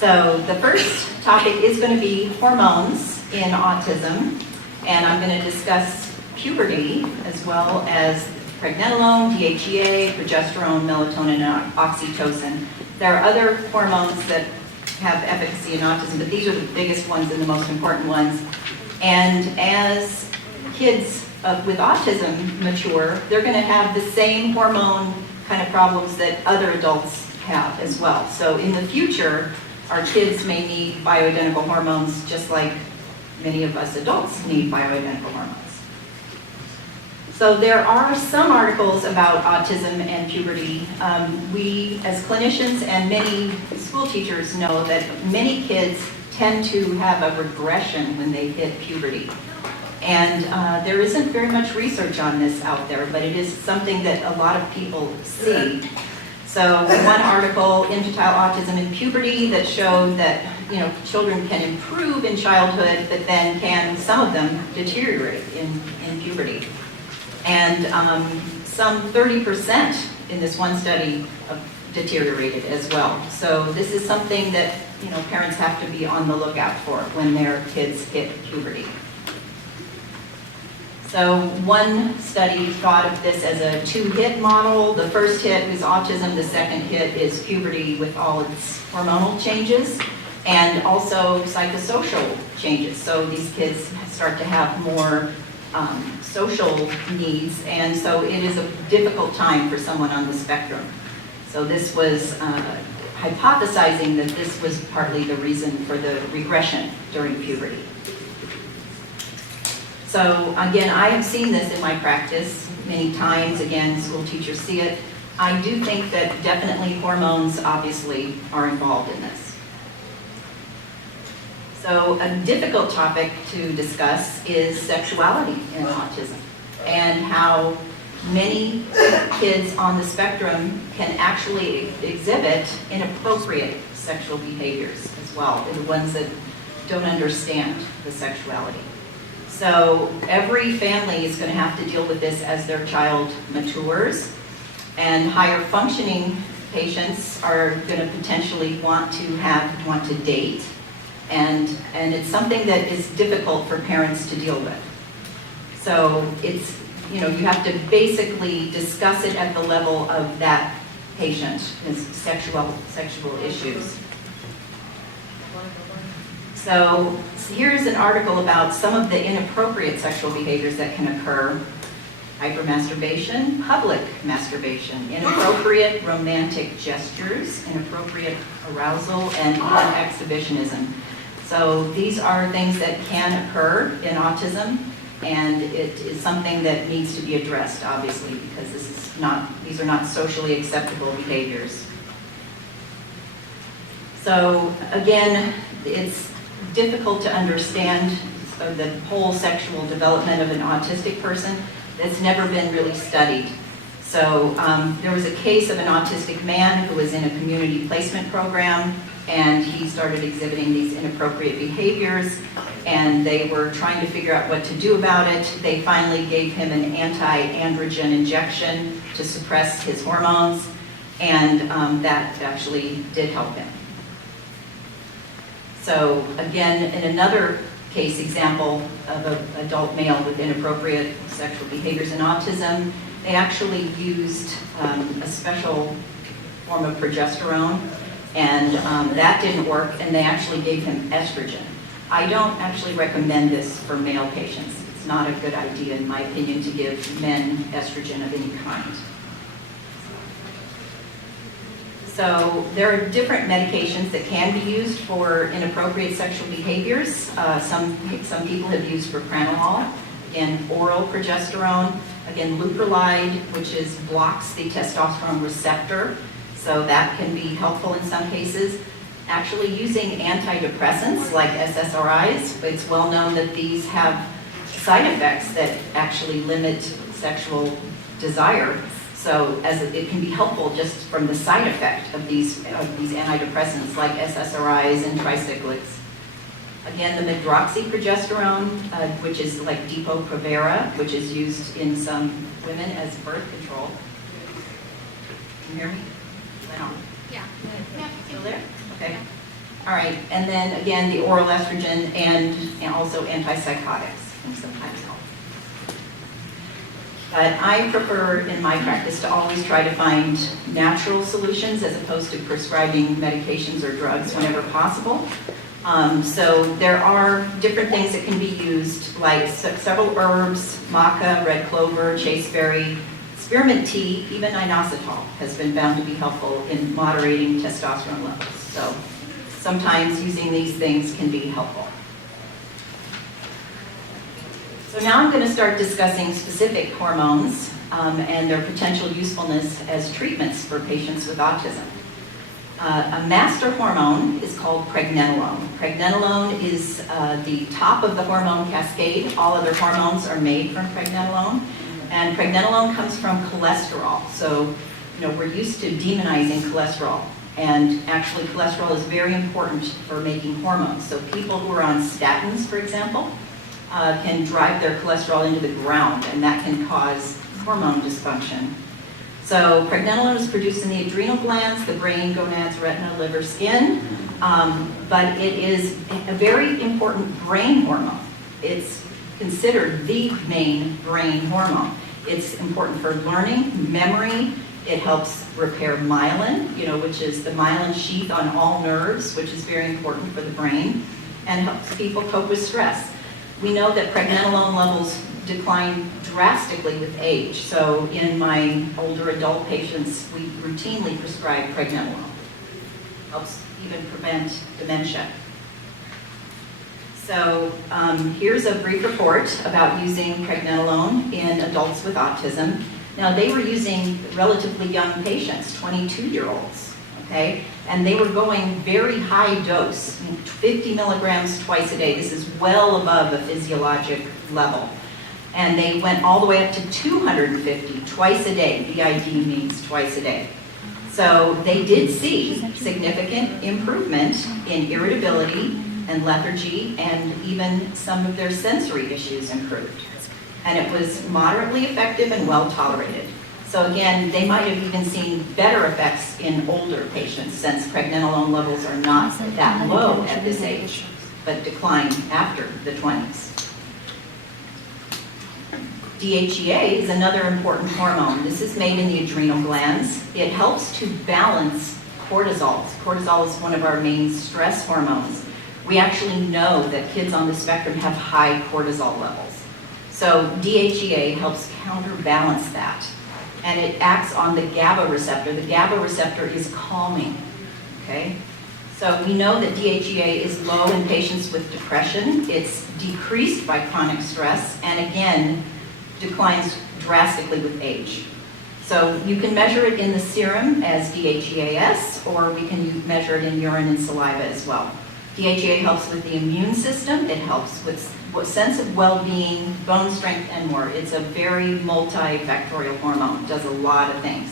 So the first topic is going to be hormones in autism, and I'm going to discuss puberty as well as pregnenolone, DHEA, progesterone, melatonin, and oxytocin. There are other hormones that have efficacy in autism, but these are the biggest ones and the most important ones. And as kids with autism mature, they're going to have the same hormone kind of problems that other adults have as well. So in the future, our kids may need bioidentical hormones just like many of us adults need bioidentical hormones. So there are some articles about autism and puberty. We as clinicians and many school teachers know that many kids tend to have a regression when they hit puberty. And there isn't very much research on this out there, but it is something that a lot of people see. So one article, Infantile Autism in Puberty, that showed that children can improve in childhood, but then some of them deteriorate in puberty. And some 30% in this one study deteriorated as well. So this is something that parents have to be on the lookout for when their kids hit puberty. So one study thought of this as a two-hit model. The first hit is autism, the second hit is puberty with all its hormonal changes and also psychosocial changes. So these kids start to have more social needs, and so it is a difficult time for someone on the spectrum. So this was hypothesizing that this was partly the reason for the regression during puberty. So again, I have seen this in my practice many times. Again, school teachers see it. I do think that definitely hormones obviously are involved in this. So a difficult topic to discuss is sexuality in autism and how many kids on the spectrum can actually exhibit inappropriate sexual behaviors as well. They're the ones that don't understand the sexuality. So every family is going to have to deal with this as their child matures, and higher functioning patients are going to potentially want to date, and it's something that is difficult for parents to deal with. So it's you have to basically discuss it at the level of that patient, his sexual issues. So here's an article about some of the inappropriate sexual behaviors that can occur. Hypermasturbation, public masturbation, inappropriate romantic gestures, inappropriate arousal, and even exhibitionism. So these are things that can occur in autism, and it is something that needs to be addressed, obviously, because these are not socially acceptable behaviors. So again, it's difficult to understand the whole sexual development of an autistic person. That's never been really studied. So there was a case of an autistic man who was in a community placement program, and he started exhibiting these inappropriate behaviors, and they were trying to figure out what to do about it. They finally gave him an anti-androgen injection to suppress his hormones, and that actually did help him. So again, in another case example of an adult male with inappropriate sexual behaviors in autism, they actually used a special form of progesterone, and that didn't work, and they actually gave him estrogen. I don't actually recommend this for male patients. It's not a good idea, in my opinion, to give men estrogen of any kind. So there are different medications that can be used for inappropriate sexual behaviors. Some people have used propranolol, again, oral progesterone, again, leuprolide, which blocks the testosterone receptor, so that can be helpful in some cases. Actually using antidepressants like SSRIs, it's well known that these have side effects that actually limit sexual desire. So it can be helpful just from the side effect of these antidepressants like SSRIs and tricyclics. Again, the medroxyprogesterone, which is like Depo-Provera, which is used in some women as birth control. Can you hear me? Went on. Yeah. Still there? Okay. All right, and then again, the oral estrogen and also antipsychotics can sometimes help. But I prefer in my practice to always try to find natural solutions as opposed to prescribing medications or drugs whenever possible. So there are different things that can be used, like several herbs, maca, red clover, chasteberry, spearmint tea, even inositol has been found to be helpful in moderating testosterone levels. So sometimes using these things can be helpful. So now I'm going to start discussing specific hormones and their potential usefulness as treatments for patients with autism. A master hormone is called pregnenolone. Pregnenolone is the top of the hormone cascade. All other hormones are made from pregnenolone. And pregnenolone comes from cholesterol. So, we're used to demonizing cholesterol. And actually, cholesterol is very important for making hormones. So people who are on statins, for example, can drive their cholesterol into the ground, and that can cause hormone dysfunction. So pregnenolone is produced in the adrenal glands, the brain, gonads, retina, liver, skin, but it is a very important brain hormone. It's considered the main brain hormone. It's important for learning, memory. It helps repair myelin, which is the myelin sheath on all nerves, which is very important for the brain, and helps people cope with stress. We know that pregnenolone levels decline drastically with age. So in my older adult patients, we routinely prescribe pregnenolone. Helps even prevent dementia. So here's a brief report about using pregnenolone in adults with autism. Now they were using relatively young patients, 22-year-olds, okay? And they were going very high dose, 50 milligrams twice a day. This is well above a physiologic level. And they went all the way up to 250 twice a day. BID means twice a day. So they did see significant improvement in irritability and lethargy, and even some of their sensory issues improved. And it was moderately effective and well tolerated. So again, they might have even seen better effects in older patients, since pregnenolone levels are not that low at this age, but decline after the 20s. DHEA is another important hormone. This is made in the adrenal glands. It helps to balance cortisol. Cortisol is one of our main stress hormones. We actually know that kids on the spectrum have high cortisol levels. So DHEA helps counterbalance that. And it acts on the GABA receptor. The GABA receptor is calming, okay? So we know that DHEA is low in patients with depression. It's decreased by chronic stress, and again, declines drastically with age. So you can measure it in the serum as DHEAS, or we can measure it in urine and saliva as well. DHEA helps with the immune system. It helps with sense of well-being, bone strength, and more. It's a very multifactorial hormone. It does a lot of things.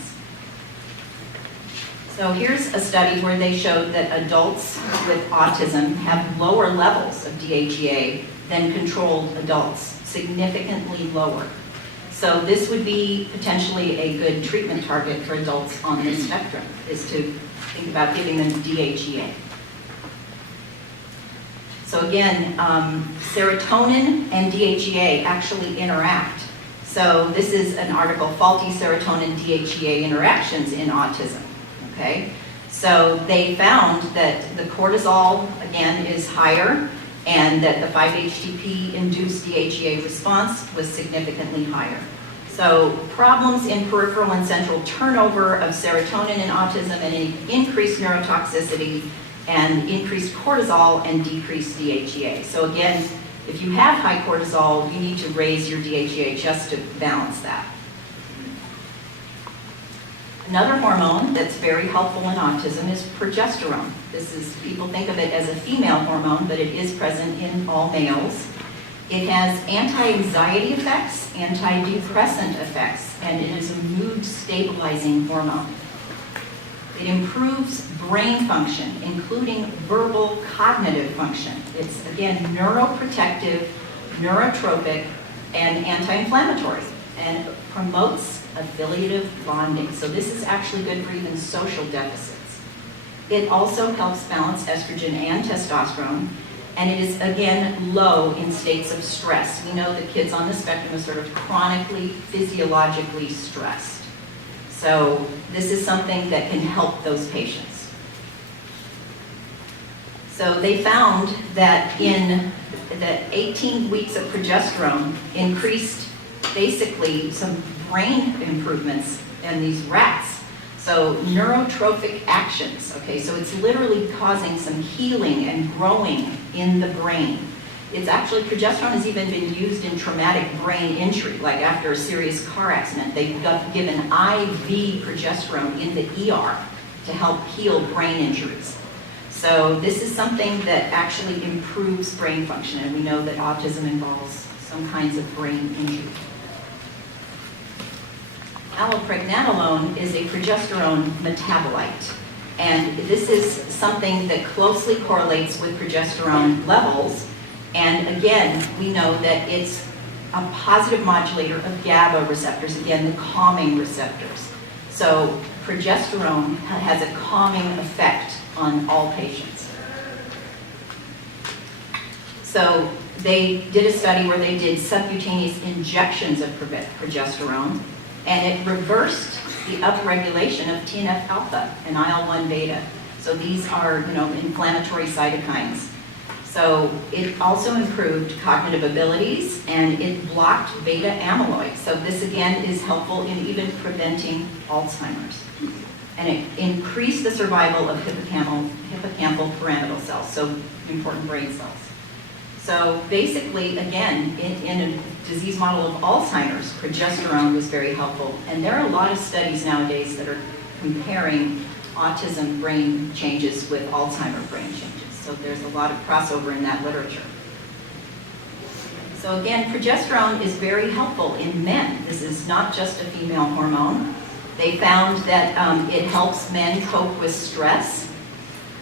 So here's a study where they showed that adults with autism have lower levels of DHEA than controlled adults, significantly lower. So this would be potentially a good treatment target for adults on this spectrum, is to think about giving them DHEA. So again, serotonin and DHEA actually interact. So this is an article, Faulty Serotonin DHEA Interactions in Autism, okay? So they found that the cortisol, again, is higher, and that the 5-HTP-induced DHEA response was significantly higher. So problems in peripheral and central turnover of serotonin in autism, and increased neurotoxicity, and increased cortisol and decreased DHEA. So again, if you have high cortisol, you need to raise your DHEA just to balance that. Another hormone that's very helpful in autism is progesterone. This is, people think of it as a female hormone, but it is present in all males. It has anti-anxiety effects, antidepressant effects, and it is a mood stabilizing hormone. It improves brain function, including verbal cognitive function. It's, again, neuroprotective, neurotropic, and anti-inflammatory, and promotes affiliative bonding. So this is actually good for even social deficits. It also helps balance estrogen and testosterone, and it is, again, low in states of stress. We know that kids on the spectrum are sort of chronically, physiologically stressed. So this is something that can help those patients. So they found that in the 18 weeks of progesterone increased basically some brain improvements in these rats. So neurotrophic actions, okay, so it's literally causing some healing and growing in the brain. It's actually, progesterone has even been used in traumatic brain injury, like after a serious car accident, they've given IV progesterone in the ER to help heal brain injuries. So this is something that actually improves brain function, and we know that autism involves some kinds of brain injury. Allopregnanolone is a progesterone metabolite, and this is something that closely correlates with progesterone levels, and again, we know that it's a positive modulator of GABA receptors, again, the calming receptors. So progesterone has a calming effect on all patients. So they did a study where they did subcutaneous injections of progesterone, and it reversed the upregulation of TNF-alpha and IL-1 beta. So these are, inflammatory cytokines. So it also improved cognitive abilities, and it blocked beta amyloid. So this again is helpful in even preventing Alzheimer's. And it increased the survival of hippocampal pyramidal cells, so important brain cells. So basically, again, in a disease model of Alzheimer's, progesterone was very helpful. And there are a lot of studies nowadays that are comparing autism brain changes with Alzheimer's brain changes. So there's a lot of crossover in that literature. So again, progesterone is very helpful in men. This is not just a female hormone. They found that it helps men cope with stress.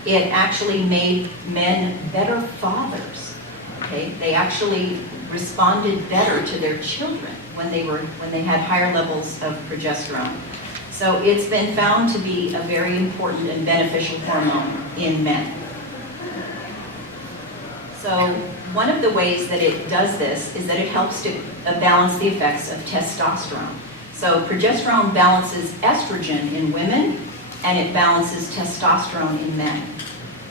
It actually made men better fathers. Okay? They actually responded better to their children when they had higher levels of progesterone. So it's been found to be a very important and beneficial hormone in men. So one of the ways that it does this is that it helps to balance the effects of testosterone. So progesterone balances estrogen in women, and it balances testosterone in men.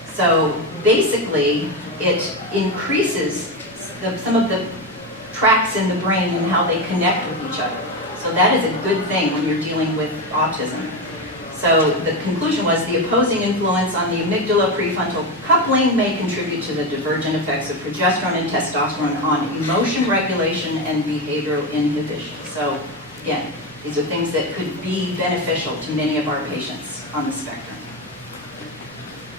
So basically, it increases some of the tracks in the brain and how they connect with each other. So that is a good thing when you're dealing with autism. So the conclusion was the opposing influence on the amygdala prefrontal coupling may contribute to the divergent effects of progesterone and testosterone on emotion regulation and behavioral inhibition. So again, these are things that could be beneficial to many of our patients on the spectrum.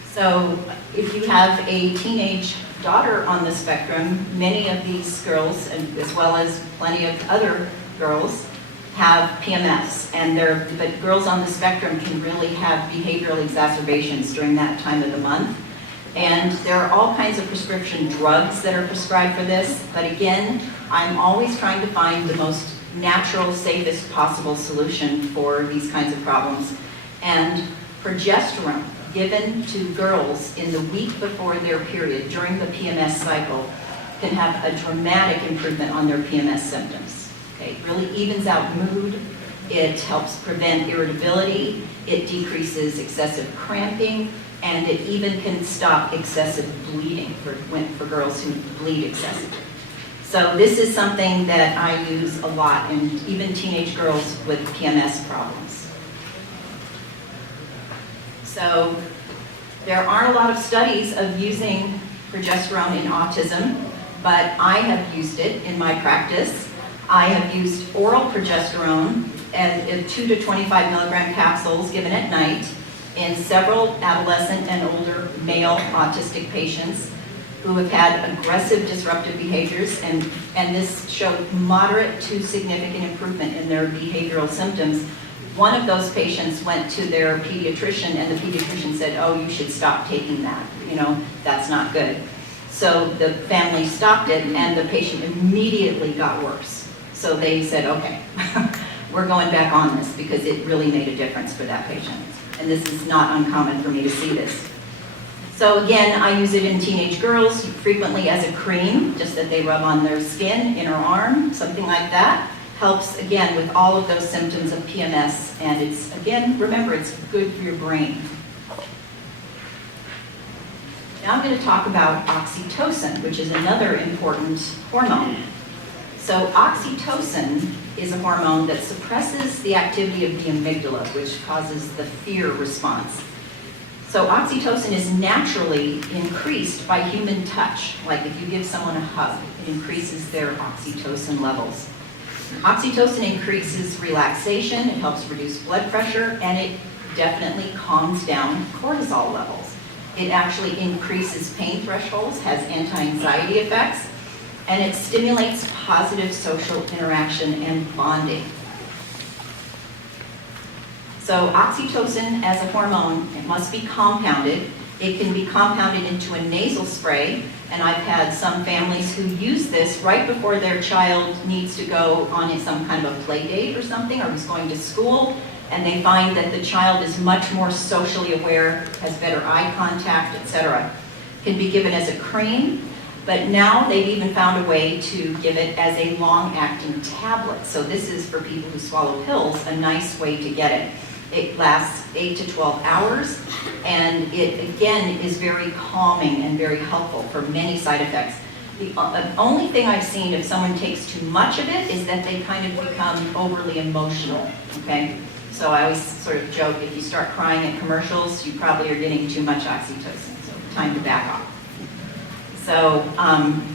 So if you have a teenage daughter on the spectrum, many of these girls, and as well as plenty of other girls, have PMS, but girls on the spectrum can really have behavioral exacerbations during that time of the month. And there are all kinds of prescription drugs that are prescribed for this, but again, I'm always trying to find the most natural, safest possible solution for these kinds of problems. And progesterone given to girls in the week before their period during the PMS cycle can have a dramatic improvement on their PMS symptoms. Okay, it really evens out mood, it helps prevent irritability, it decreases excessive cramping, and it even can stop excessive bleeding for girls who bleed excessively. So this is something that I use a lot in even teenage girls with PMS problems. So there aren't a lot of studies of using progesterone in autism, but I have used it in my practice. I have used oral progesterone in 2 to 25 milligram capsules given at night in several adolescent and older male autistic patients who have had aggressive disruptive behaviors, and this showed moderate to significant improvement in their behavioral symptoms. One of those patients went to their pediatrician, and the pediatrician said, "Oh, you should stop taking that, that's not good." So the family stopped it, and the patient immediately got worse. So they said, okay, we're going back on this because it really made a difference for that patient. and this is not uncommon for me to see this. So again, I use it in teenage girls frequently as a cream, just that they rub on their skin, inner arm, something like that. Helps, again, with all of those symptoms of PMS, and it's, again, remember, it's good for your brain. Now I'm going to talk about oxytocin, which is another important hormone. So oxytocin is a hormone that suppresses the activity of the amygdala, which causes the fear response. So oxytocin is naturally increased by human touch. Like if you give someone a hug, it increases their oxytocin levels. Oxytocin increases relaxation, it helps reduce blood pressure, and it definitely calms down cortisol levels. It actually increases pain thresholds, has anti-anxiety effects, and it stimulates positive social interaction and bonding. So oxytocin as a hormone, it must be compounded. It can be compounded into a nasal spray, and I've had some families who use this right before their child needs to go on some kind of a play date or something, or is going to school, and they find that the child is much more socially aware, has better eye contact, etc. Can be given as a cream, but now they've even found a way to give it as a long-acting tablet. So this is for people who swallow pills, a nice way to get it. It lasts 8 to 12 hours, and it, again, is very calming and very helpful for many side effects. The only thing I've seen if someone takes too much of it is that they kind of become overly emotional, okay? So I always sort of joke, if you start crying at commercials, you probably are getting too much oxytocin, so time to back off. So,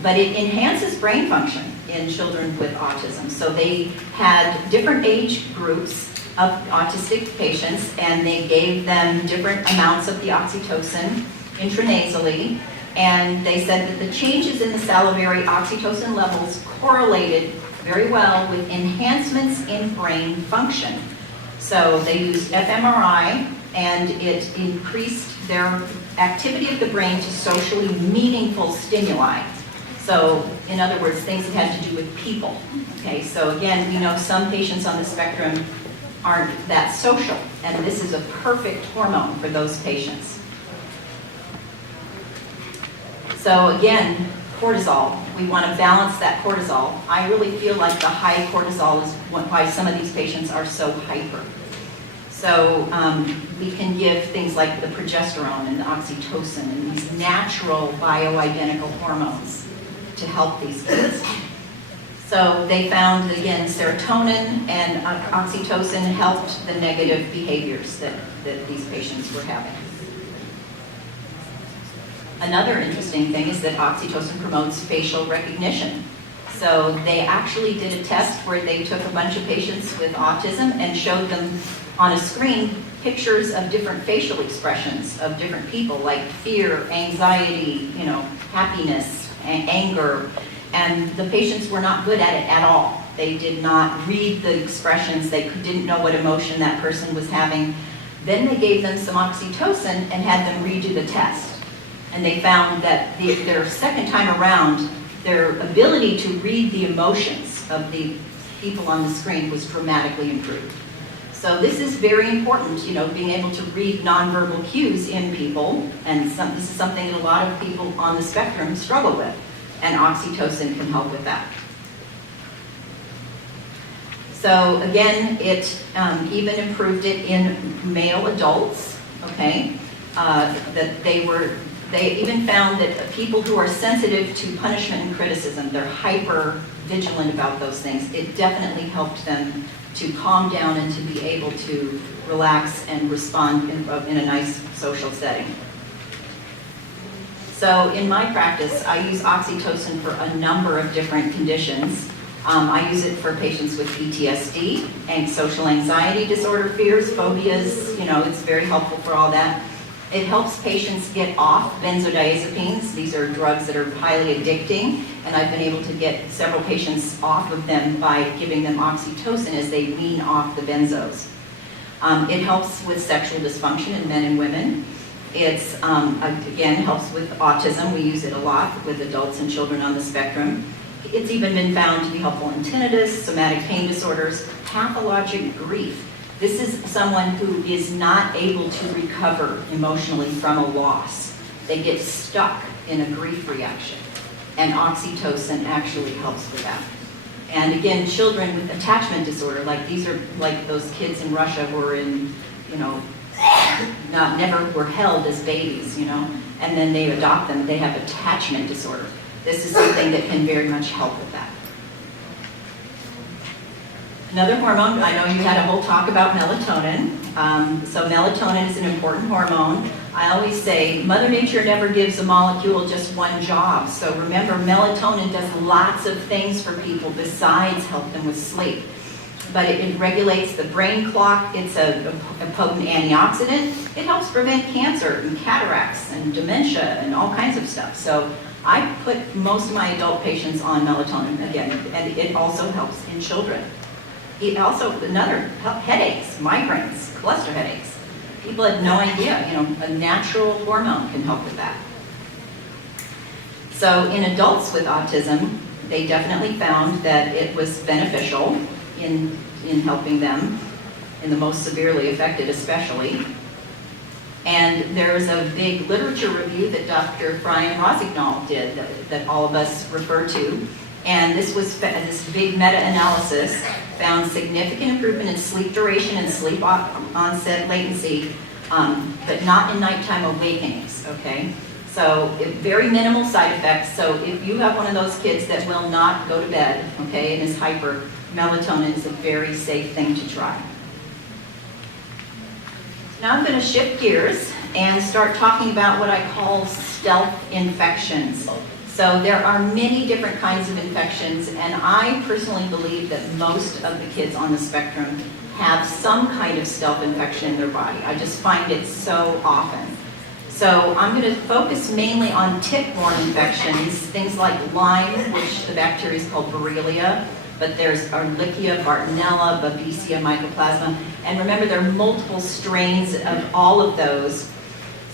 but it enhances brain function in children with autism. So they had different age groups of autistic patients, and they gave them different amounts of the oxytocin intranasally, and they said that the changes in the salivary oxytocin levels correlated very well with enhancements in brain function. So they used fMRI, and it increased their activity of the brain to socially meaningful stimuli. So, in other words, things that had to do with people. Okay, so again, we know some patients on the spectrum aren't that social, and this is a perfect hormone for those patients. So again, cortisol, we want to balance that cortisol. I really feel like the high cortisol is why some of these patients are so hyper. So we can give things like the progesterone and the oxytocin and these natural bioidentical hormones to help these kids. So they found, again, serotonin and oxytocin helped the negative behaviors that these patients were having. Another interesting thing is that oxytocin promotes facial recognition. So they actually did a test where they took a bunch of patients with autism and showed them on a screen pictures of different facial expressions of different people, like fear, anxiety, happiness, anger. And the patients were not good at it at all. They did not read the expressions. They didn't know what emotion that person was having. Then they gave them some oxytocin and had them redo the test. And they found that their second time around, their ability to read the emotions of the people on the screen was dramatically improved. So this is very important, being able to read nonverbal cues in people. And this is something that a lot of people on the spectrum struggle with. And oxytocin can help with that. So again, it even improved it in male adults, okay? That they even found that people who are sensitive to punishment and criticism, they're hyper vigilant about those things. It definitely helped them to calm down and to be able to relax and respond in a nice social setting. So in my practice, I use oxytocin for a number of different conditions. I use it for patients with PTSD and social anxiety disorder, fears, phobias. It's very helpful for all that. It helps patients get off benzodiazepines. These are drugs that are highly addicting, and I've been able to get several patients off of them by giving them oxytocin as they wean off the benzos. It helps with sexual dysfunction in men and women. It's, again, helps with autism. We use it a lot with adults and children on the spectrum. It's even been found to be helpful in tinnitus, somatic pain disorders, pathologic grief. This is someone who is not able to recover emotionally from a loss. They get stuck in a grief reaction, and oxytocin actually helps with that. And again, children with attachment disorder, like these are like those kids in Russia who are in, never were held as babies, and then they adopt them, they have attachment disorder. This is something that can very much help with that. Another hormone, I know you had a whole talk about melatonin. So melatonin is an important hormone. I always say Mother Nature never gives a molecule just one job. So remember, melatonin does lots of things for people besides help them with sleep. But it regulates the brain clock. It's a potent antioxidant. It helps prevent cancer and cataracts and dementia and all kinds of stuff. So I put most of my adult patients on melatonin again, and it also helps in children. It also, headaches, migraines, cluster headaches. People had no idea, a natural hormone can help with that. So in adults with autism, they definitely found that it was beneficial in helping them, in the most severely affected especially. And there's a big literature review that Dr. Brian Rosignol did that all of us refer to. And this big meta-analysis found significant improvement in sleep duration and sleep onset latency, but not in nighttime awakenings, okay? So very minimal side effects. So if you have one of those kids that will not go to bed, okay, and is hyper, melatonin is a very safe thing to try. Now I'm going to shift gears and start talking about what I call stealth infections. So there are many different kinds of infections, and I personally believe that most of the kids on the spectrum have some kind of stealth infection in their body. I just find it so often. So I'm going to focus mainly on tick-borne infections, things like Lyme, which the bacteria is called Borrelia, but there's Ehrlichia, Bartonella, Babesia, Mycoplasma, and remember there are multiple strains of all of those.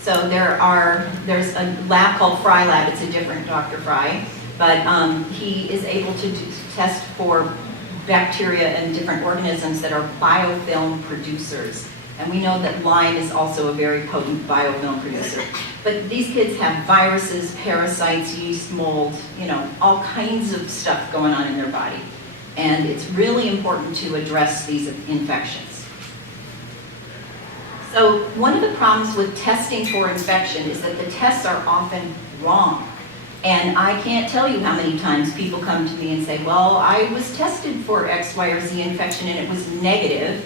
So there's a lab called Fry Lab, it's a different Dr. Fry, but he is able to test for bacteria and different organisms that are biofilm producers. And we know that Lyme is also a very potent biofilm producer. But these kids have viruses, parasites, yeast, mold, all kinds of stuff going on in their body. And it's really important to address these infections. So one of the problems with testing for infection is that the tests are often wrong. And I can't tell you how many times people come to me and say, well, I was tested for X, Y, or Z infection and it was negative,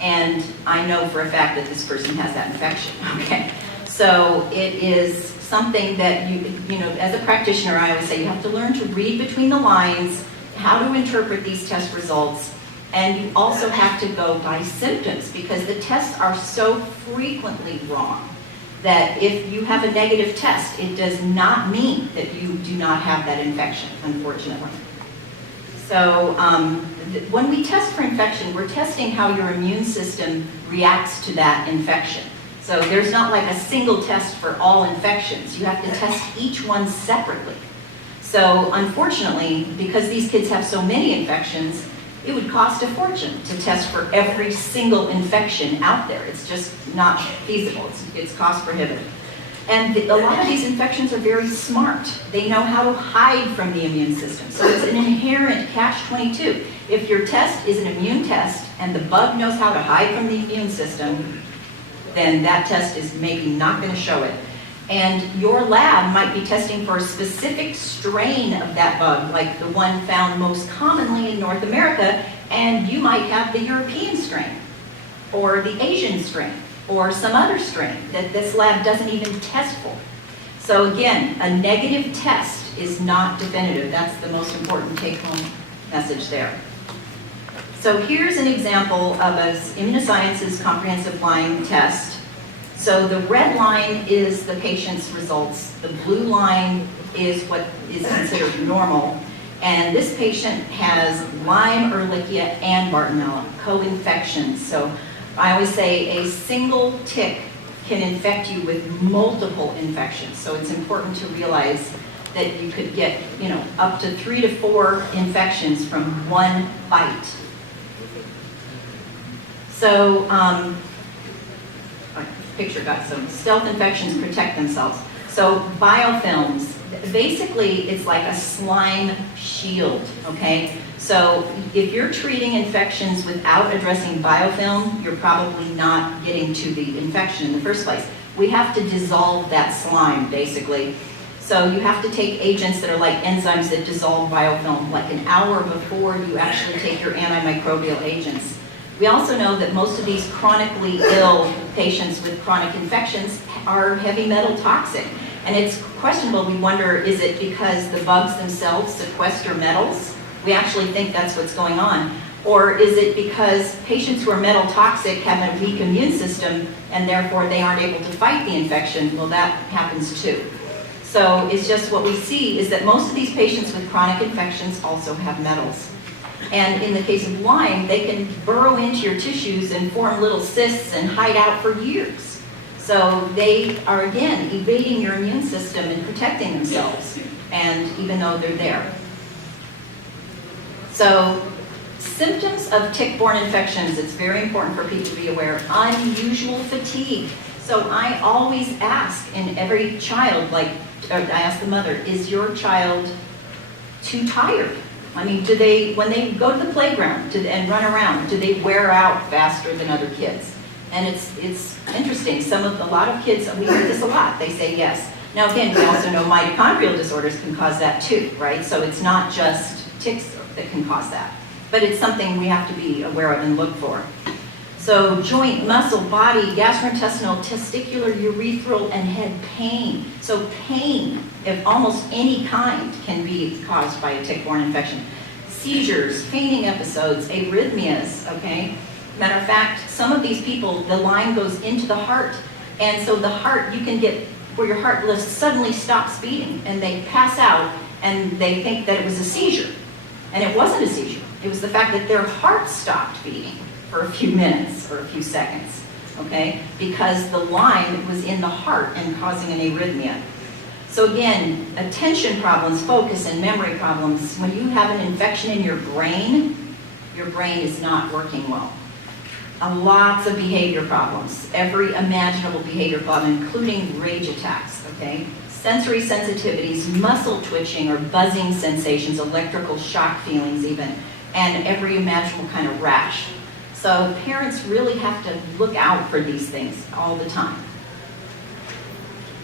and I know for a fact that this person has that infection, okay? So it is something that as a practitioner, I always say you have to learn to read between the lines, how to interpret these test results, and you also have to go by symptoms because the tests are so frequently wrong that if you have a negative test, it does not mean that you do not have that infection, unfortunately. So when we test for infection, we're testing how your immune system reacts to that infection. So there's not like a single test for all infections. You have to test each one separately. So unfortunately, because these kids have so many infections, it would cost a fortune to test for every single infection out there. It's just not feasible. It's cost prohibitive. And a lot of these infections are very smart. They know how to hide from the immune system. So it's an inherent catch-22. If your test is an immune test and the bug knows how to hide from the immune system, then that test is maybe not going to show it. And your lab might be testing for a specific strain of that bug, like the one found most commonly in North America, and you might have the European strain, or the Asian strain, or some other strain that this lab doesn't even test for. So again, a negative test is not definitive. That's the most important take-home message there. So here's an example of an Immunosciences Comprehensive Lyme test. So the red line is the patient's results. The blue line is what is considered normal. And this patient has Lyme, Ehrlichia, and Bartonella, co-infections. So I always say a single tick can infect you with multiple infections. So it's important to realize that you could get, up to 3 to 4 infections from one bite. So, picture got some stealth infections protect themselves. So biofilms, basically it's like a slime shield, okay? So if you're treating infections without addressing biofilm, you're probably not getting to the infection in the first place. We have to dissolve that slime, basically. So you have to take agents that are like enzymes that dissolve biofilm like an hour before you actually take your antimicrobial agents. We also know that most of these chronically ill patients with chronic infections are heavy metal toxic. And it's questionable. We wonder, is it because the bugs themselves sequester metals? We actually think that's what's going on. Or is it because patients who are metal toxic have a weak immune system and therefore they aren't able to fight the infection? Well, that happens too. So it's just what we see is that most of these patients with chronic infections also have metals. And in the case of Lyme, they can burrow into your tissues and form little cysts and hide out for years. So they are, again, evading your immune system and protecting themselves, and even though they're there. So symptoms of tick-borne infections, it's very important for people to be aware. Unusual fatigue. So I always ask in every child, I ask the mother, is your child too tired? I mean, do they, when they go to the playground and run around, do they wear out faster than other kids? And it's interesting. A lot of kids, we hear this a lot, they say yes. Now again, we also know mitochondrial disorders can cause that too, right? So it's not just ticks that can cause that, but it's something we have to be aware of and look for. So joint, muscle, body, gastrointestinal, testicular, urethral, and head pain. So pain of almost any kind can be caused by a tick-borne infection. Seizures, fainting episodes, arrhythmias, okay? Matter of fact, some of these people, the line goes into the heart, and so the heart, you can get where your heart suddenly stops beating, and they pass out, and they think that it was a seizure. And it wasn't a seizure. It was the fact that their heart stopped beating for a few minutes or a few seconds, okay? Because the line was in the heart and causing an arrhythmia. So again, attention problems, focus, and memory problems. When you have an infection in your brain is not working well. Lots of behavior problems, every imaginable behavior problem, including rage attacks, okay? Sensory sensitivities, muscle twitching or buzzing sensations, electrical shock feelings even, and every imaginable kind of rash. So parents really have to look out for these things all the time.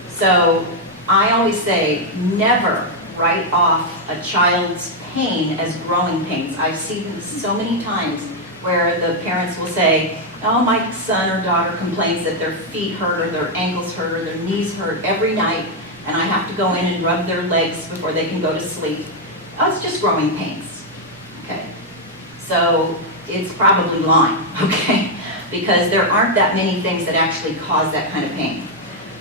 So I always say, never write off a child's pain as growing pains. I've seen this so many times where the parents will say, oh, my son or daughter complains that their feet hurt or their ankles hurt or their knees hurt every night, and I have to go in and rub their legs before they can go to sleep. Oh, it's just growing pains, okay? So it's probably Lyme, okay? Because there aren't that many things that actually cause that kind of pain.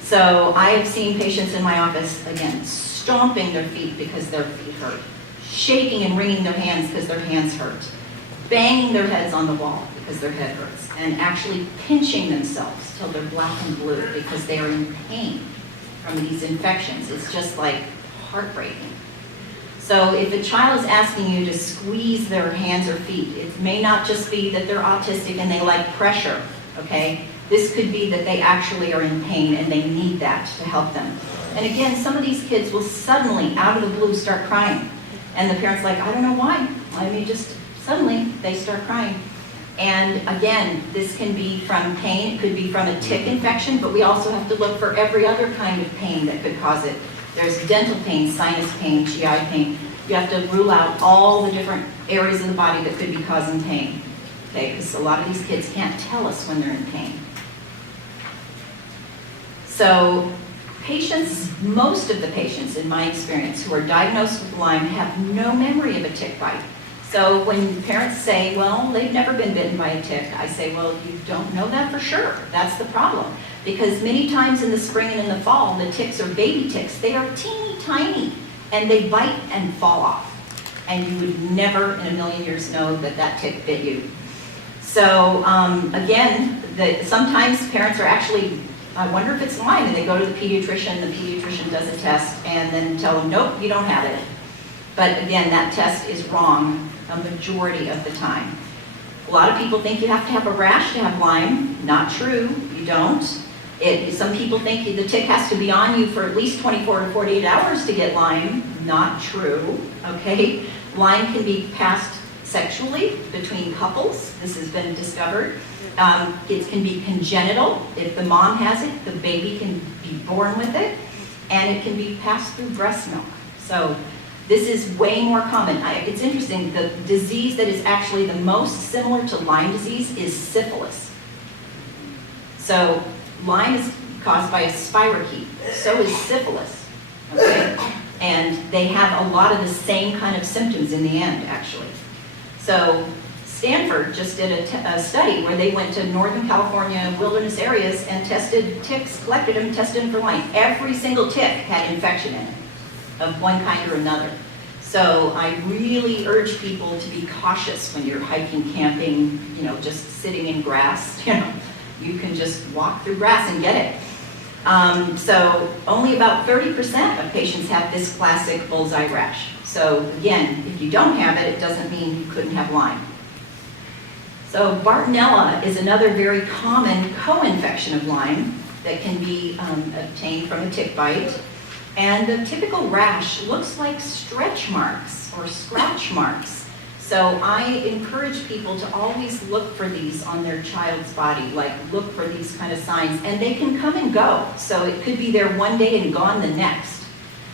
So I have seen patients in my office, again, stomping their feet because their feet hurt, shaking and wringing their hands because their hands hurt, banging their heads on the wall because their head hurts, and actually pinching themselves till they're black and blue because they are in pain from these infections. It's just like heartbreaking. So if a child is asking you to squeeze their hands or feet, it may not just be that they're autistic and they like pressure, okay? This could be that they actually are in pain and they need that to help them. And again, some of these kids will suddenly, out of the blue, start crying. And the parent's like, I don't know why. I mean, just suddenly they start crying. And again, this can be from pain, it could be from a tick infection, but we also have to look for every other kind of pain that could cause it. There's dental pain, sinus pain, GI pain. You have to rule out all the different areas of the body that could be causing pain, okay? Because a lot of these kids can't tell us when they're in pain. So patients, most of the patients in my experience who are diagnosed with Lyme have no memory of a tick bite. So when parents say, well, they've never been bitten by a tick, I say, well, you don't know that for sure. That's the problem. Because many times in the spring and in the fall, the ticks are baby ticks. They are teeny tiny, and they bite and fall off. And you would never in a million years know that that tick bit you. So again, sometimes parents are actually, I wonder if it's Lyme, and they go to the pediatrician does a test, and then tell them, nope, you don't have it. But again, that test is wrong a majority of the time. lot of people think you have to have a rash to have Lyme. Not true, you don't. Some people think the tick has to be on you for at least 24 to 48 hours to get Lyme. Not true, okay? Lyme can be passed sexually between couples. This has been discovered. It can be congenital. If the mom has it, the baby can be born with it, and it can be passed through breast milk. So this is way more common. It's interesting, the disease that is actually the most similar to Lyme disease is syphilis. So Lyme is caused by a spirochete, so is syphilis, okay? And they have a lot of the same kind of symptoms in the end, actually. So Stanford just did a study where they went to Northern California wilderness areas and tested ticks, collected them, tested them for Lyme. Every single tick had infection in it, of one kind or another. So I really urge people to be cautious when you're hiking, camping, just sitting in grass, You can just walk through grass and get it. So only about 30% of patients have this classic bullseye rash. So again, if you don't have it, it doesn't mean you couldn't have Lyme. So Bartonella is another very common co-infection of Lyme that can be obtained from a tick bite. And the typical rash looks like stretch marks or scratch marks. So I encourage people to always look for these on their child's body, like look for these kind of signs, and they can come and go. So it could be there one day and gone the next.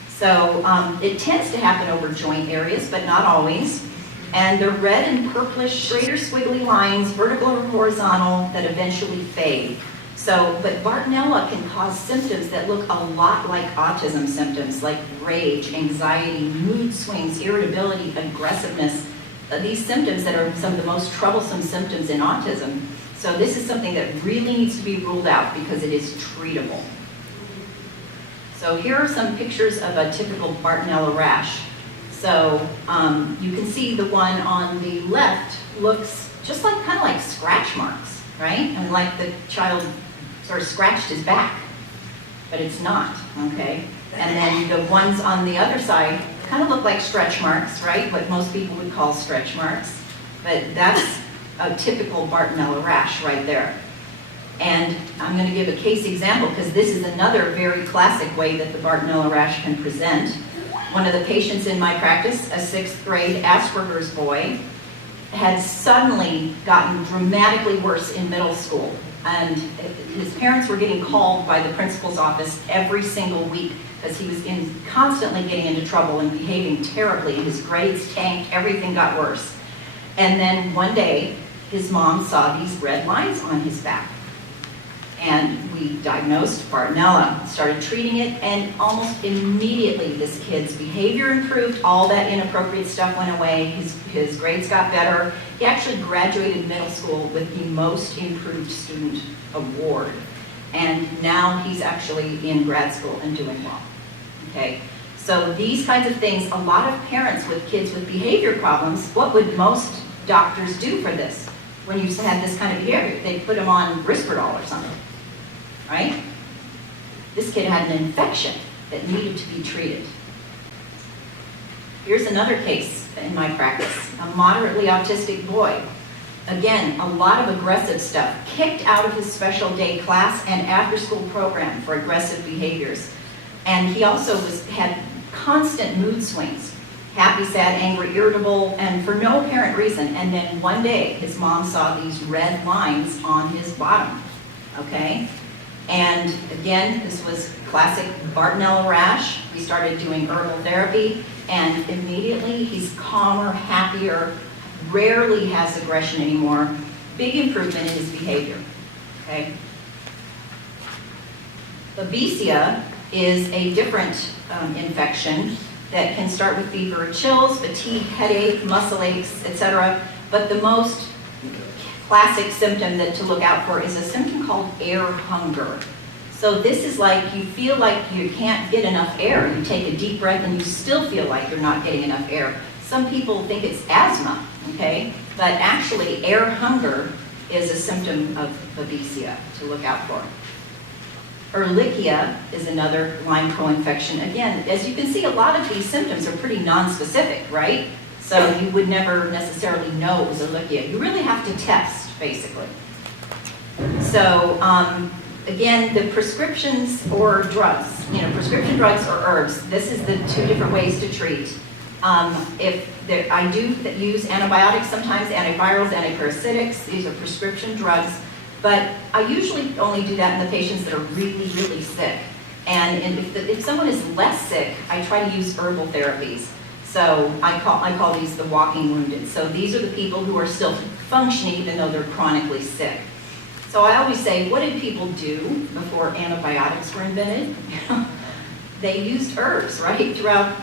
So it tends to happen over joint areas, but not always. And they're red and purplish, straight or squiggly lines, vertical or horizontal, that eventually fade. So, but Bartonella can cause symptoms that look a lot like autism symptoms, like rage, anxiety, mood swings, irritability, aggressiveness. These symptoms that are some of the most troublesome symptoms in autism. So this is something that really needs to be ruled out because it is treatable. So here are some pictures of a typical Bartonella rash. So you can see the one on the left looks just like kind of like scratch marks, right? And like the child sort of scratched his back, but it's not, okay? And then the ones on the other side kind of look like stretch marks, right? What most people would call stretch marks. But that's a typical Bartonella rash right there. And I'm going to give a case example because this is another very classic way that the Bartonella rash can present. One of the patients in my practice, a 6th grade Asperger's boy, had suddenly gotten dramatically worse in middle school. And his parents were getting called by the principal's office every single week because he was constantly getting into trouble and behaving terribly. His grades tanked, everything got worse. And then one day, his mom saw these red lines on his back. And we diagnosed Bartonella, started treating it, and almost immediately this kid's behavior improved, all that inappropriate stuff went away, his grades got better. He actually graduated middle school with the Most Improved Student Award. And now he's actually in grad school and doing well, okay? So these kinds of things, a lot of parents with kids with behavior problems, what would most doctors do for this? When you had this kind of behavior, they'd put him on Risperdal or something. Right? This kid had an infection that needed to be treated. Here's another case in my practice, a moderately autistic boy. Again, a lot of aggressive stuff, kicked out of his special day class and after-school program for aggressive behaviors. And he also had constant mood swings, happy, sad, angry, irritable, and for no apparent reason. And then one day, his mom saw these red lines on his bottom, okay? And again, this was classic Bartonella rash. We started doing herbal therapy, and immediately he's calmer, happier, rarely has aggression anymore, big improvement in his behavior, okay? Babesia is a different infection that can start with fever, chills, fatigue, headache, muscle aches, etc. But the most classic symptom that to look out for is a symptom called air hunger. So this is like you feel like you can't get enough air. You take a deep breath and you still feel like you're not getting enough air. Some people think it's asthma, okay? But actually air hunger is a symptom of babesia to look out for. Ehrlichia is another Lyme co-infection. Again, as you can see, a lot of these symptoms are pretty nonspecific, right? So you would never necessarily know it was Ehrlichia. You really have to test, basically. So again, the prescriptions or drugs, prescription drugs or herbs, this is the two different ways to treat. I do use antibiotics sometimes, antivirals, antiparasitics. These are prescription drugs. But I usually only do that in the patients that are really, really sick. And if someone is less sick, I try to use herbal therapies. So I call these the walking wounded. So these are the people who are still functioning even though they're chronically sick. So I always say, what did people do before antibiotics were invented? They used herbs, right, throughout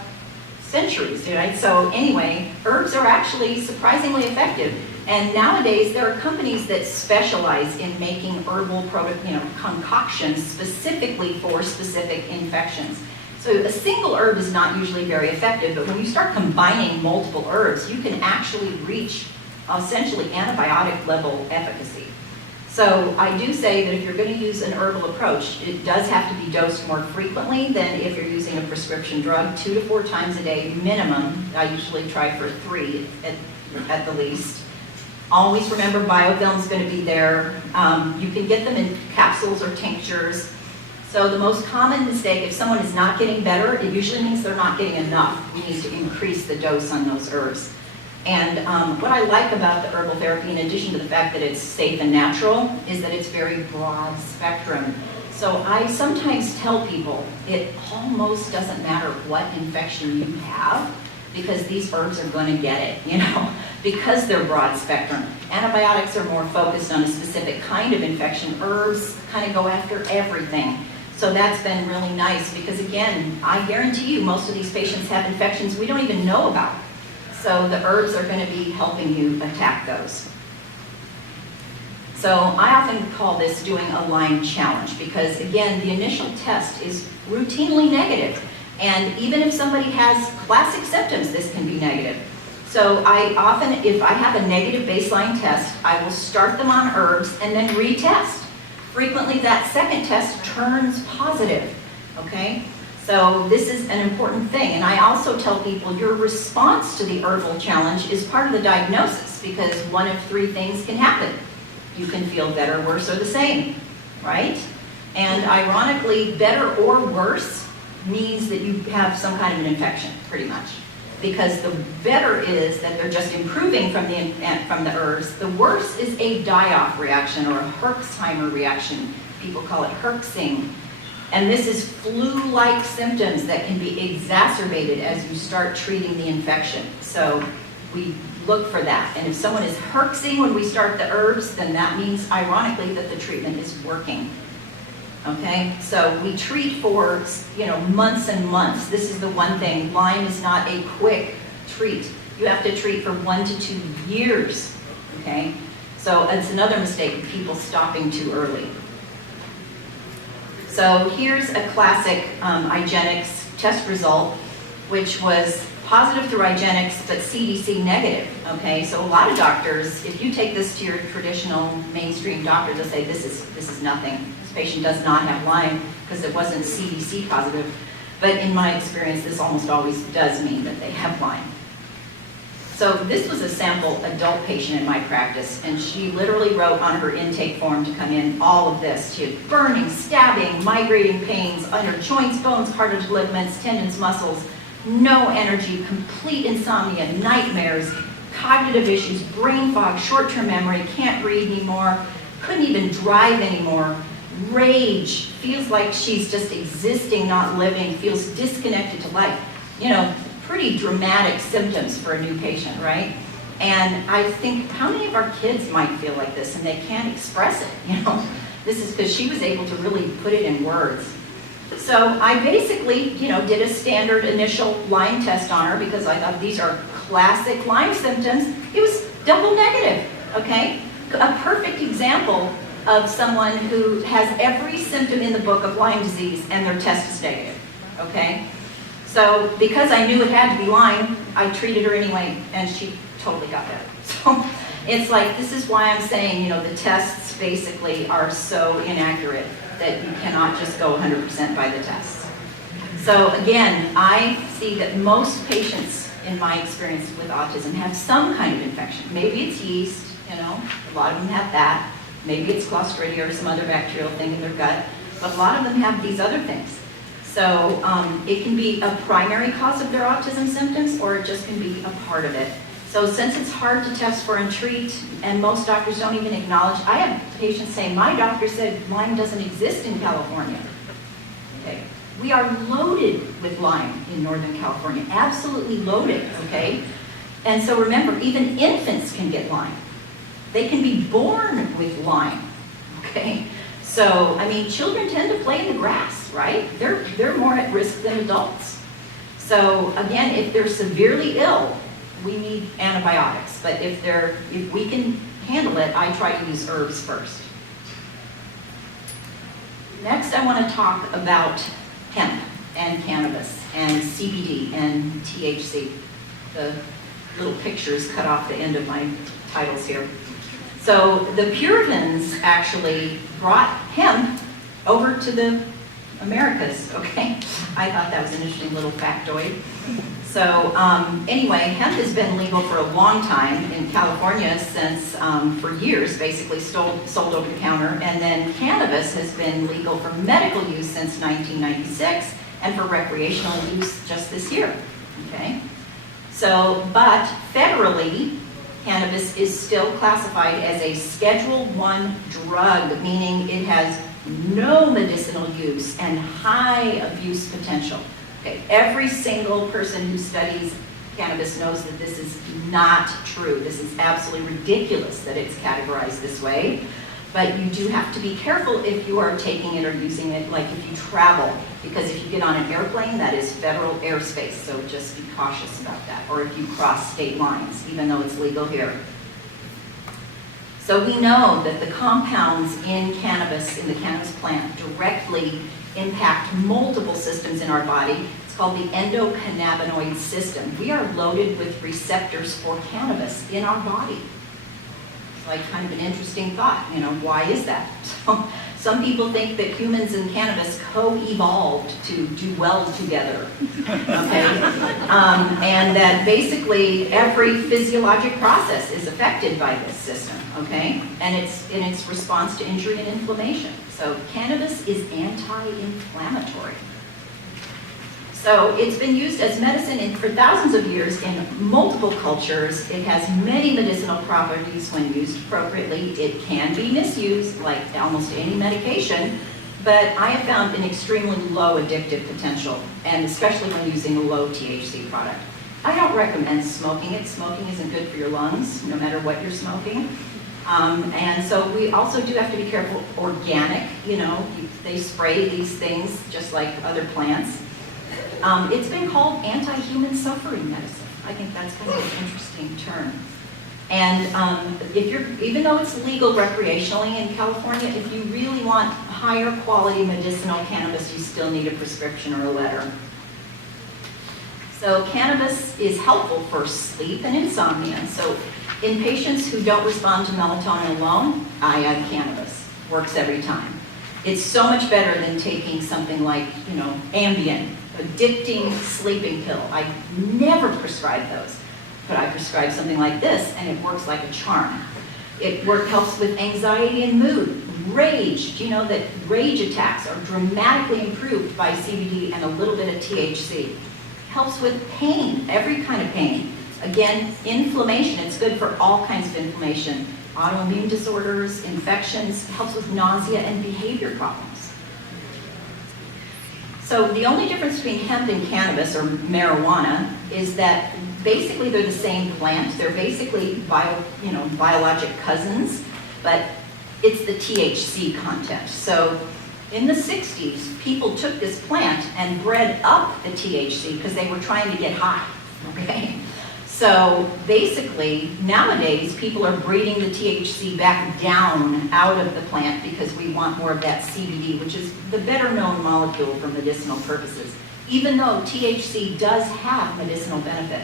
centuries, right? So anyway, herbs are actually surprisingly effective. And nowadays, there are companies that specialize in making herbal concoctions specifically for specific infections. So a single herb is not usually very effective, but when you start combining multiple herbs, you can actually reach essentially antibiotic level efficacy. So I do say that if you're going to use an herbal approach, it does have to be dosed more frequently than if you're using a prescription drug, 2 to 4 times a day minimum. I usually try for 3 at the least. Always remember biofilm is going to be there. You can get them in capsules or tinctures. So the most common mistake, if someone is not getting better, it usually means they're not getting enough. We need to increase the dose on those herbs. And what I like about the herbal therapy, in addition to the fact that it's safe and natural, is that it's very broad spectrum. So I sometimes tell people it almost doesn't matter what infection you have, because these herbs are going to get it, because they're broad spectrum. Antibiotics are more focused on a specific kind of infection. Herbs kind of go after everything. So that's been really nice because, again, I guarantee you most of these patients have infections we don't even know about. So the herbs are going to be helping you attack those. So I often call this doing a Lyme challenge because, again, the initial test is routinely negative. And even if somebody has classic symptoms, this can be negative. So I often, if I have a negative baseline test, I will start them on herbs and then retest. Frequently that second test turns positive, okay? So this is an important thing. And I also tell people your response to the herbal challenge is part of the diagnosis because one of 3 things can happen. You can feel better, worse, or the same, right? And ironically, better or worse means that you have some kind of an infection, pretty much. Because the better is that they're just improving from the herbs. The worse is a die-off reaction or a Herxheimer reaction. People call it herxing. And this is flu-like symptoms that can be exacerbated as you start treating the infection. So we look for that. And if someone is herxing when we start the herbs, then that means, ironically, that the treatment is working. Okay, so we treat for, months and months. This is the one thing. Lyme is not a quick treat. You have to treat for 1 to 2 years. Okay, so it's another mistake of people stopping too early. So here's a classic IGeneX test result, which was positive through IGeneX, but CDC negative. Okay, so a lot of doctors, if you take this to your traditional mainstream doctor, they'll say this is nothing. Patient does not have Lyme because it wasn't CDC positive, but in my experience, this almost always does mean that they have Lyme. So this was a sample adult patient in my practice, and she literally wrote on her intake form to come in all of this. She had burning, stabbing, migrating pains under joints, bones, cartilage, ligaments, tendons, muscles, no energy, complete insomnia, nightmares, cognitive issues, brain fog, short-term memory, can't read anymore, couldn't even drive anymore, rage, feels like she's just existing, not living, feels disconnected to life. Pretty dramatic symptoms for a new patient, right? And I think, how many of our kids might feel like this and they can't express it, This is because she was able to really put it in words. So I basically, did a standard initial Lyme test on her because I thought these are classic Lyme symptoms. It was double negative, okay? A perfect example of someone who has every symptom in the book of Lyme disease and their test is negative, okay? So because I knew it had to be Lyme, I treated her anyway and she totally got better. So it's like, this is why I'm saying, the tests basically are so inaccurate that you cannot just go 100% by the tests. So again, I see that most patients in my experience with autism, have some kind of infection. Maybe it's yeast, a lot of them have that. Maybe it's Clostridia or some other bacterial thing in their gut, but a lot of them have these other things. So it can be a primary cause of their autism symptoms, or it just can be a part of it. So since it's hard to test for and treat, and most doctors don't even acknowledge, I have patients saying, my doctor said Lyme doesn't exist in California. Okay. We are loaded with Lyme in Northern California, absolutely loaded, okay? And so remember, even infants can get Lyme. They can be born with Lyme, okay? So, I mean, children tend to play in the grass, right? They're more at risk than adults. So again, if they're severely ill, we need antibiotics. But if we can handle it, I try to use herbs first. Next, I want to talk about hemp and cannabis and CBD and THC. The little pictures cut off the end of my titles here. So the Puritans actually brought hemp over to the Americas, okay? I thought that was an interesting little factoid. So anyway, hemp has been legal for a long time in California since, for years, basically sold over the counter. And then cannabis has been legal for medical use since 1996 and for recreational use just this year, okay? So, but federally, cannabis is still classified as a Schedule I drug, meaning it has no medicinal use and high abuse potential. Okay, every single person who studies cannabis knows that this is not true. This is absolutely ridiculous that it's categorized this way. But you do have to be careful if you are taking it or using it, like if you travel, because if you get on an airplane, that is federal airspace, so just be cautious about that. Or if you cross state lines, even though it's legal here. So we know that the compounds in the cannabis plant, directly impact multiple systems in our body. It's called the endocannabinoid system. We are loaded with receptors for cannabis in our body. It's like kind of an interesting thought, why is that? So, some people think that humans and cannabis co-evolved to do well together, okay? And that basically every physiologic process is affected by this system, okay? And it's in its response to injury and inflammation. So cannabis is anti-inflammatory. So it's been used as medicine for thousands of years in multiple cultures. It has many medicinal properties when used appropriately. It can be misused like almost any medication, but I have found an extremely low addictive potential, and especially when using a low THC product. I don't recommend smoking it. Smoking isn't good for your lungs, no matter what you're smoking. And so we also do have to be careful. Organic, they spray these things just like other plants. It's been called anti-human suffering medicine. I think that's kind of an interesting term. And even though it's legal recreationally in California, if you really want higher quality medicinal cannabis, you still need a prescription or a letter. So cannabis is helpful for sleep and insomnia. So in patients who don't respond to melatonin alone, I add cannabis. Works every time. It's so much better than taking something like, Ambien, addicting sleeping pill. I never prescribe those, but I prescribe something like this, and it works like a charm. It helps with anxiety and mood, rage. Do you know that rage attacks are dramatically improved by CBD and a little bit of THC? Helps with pain, every kind of pain. Again, inflammation, it's good for all kinds of inflammation. Autoimmune disorders, infections, helps with nausea and behavior problems. So the only difference between hemp and cannabis, or marijuana, is that basically they're the same plant. They're basically biologic cousins, but it's the THC content. So in the 60s, people took this plant and bred up the THC because they were trying to get high, okay? So basically, nowadays, people are breeding the THC back down out of the plant because we want more of that CBD, which is the better known molecule for medicinal purposes, even though THC does have medicinal benefit.